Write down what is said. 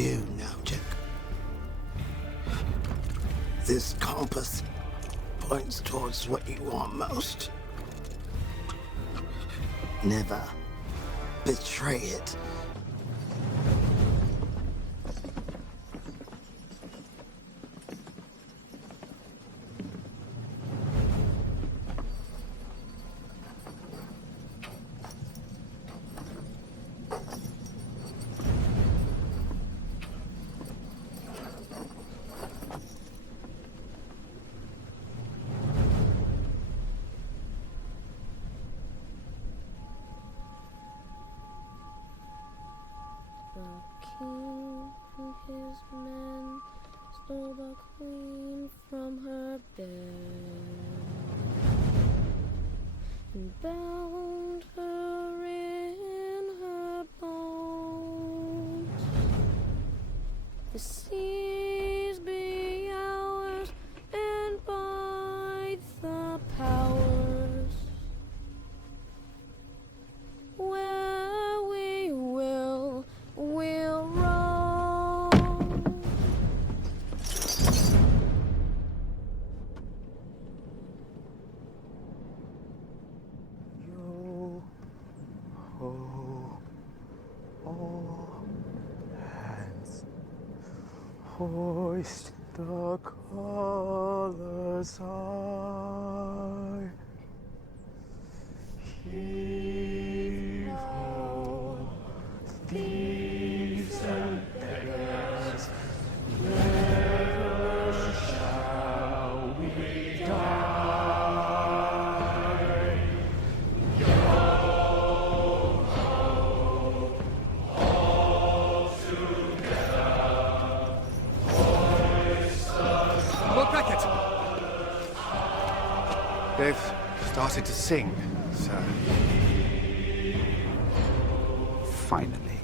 you now, Jack. This compass points towards what you want most. Never betray it. The king and his men stole the queen from her bed and bound her in her bones. The seas be ours, and by the powers where we will, we'll roam. Yo ho, all hands, hoist the colors high. Heave ho, thieves and beggars, never shall we die. Lord Beckett! They've started to sing, sir. Finally.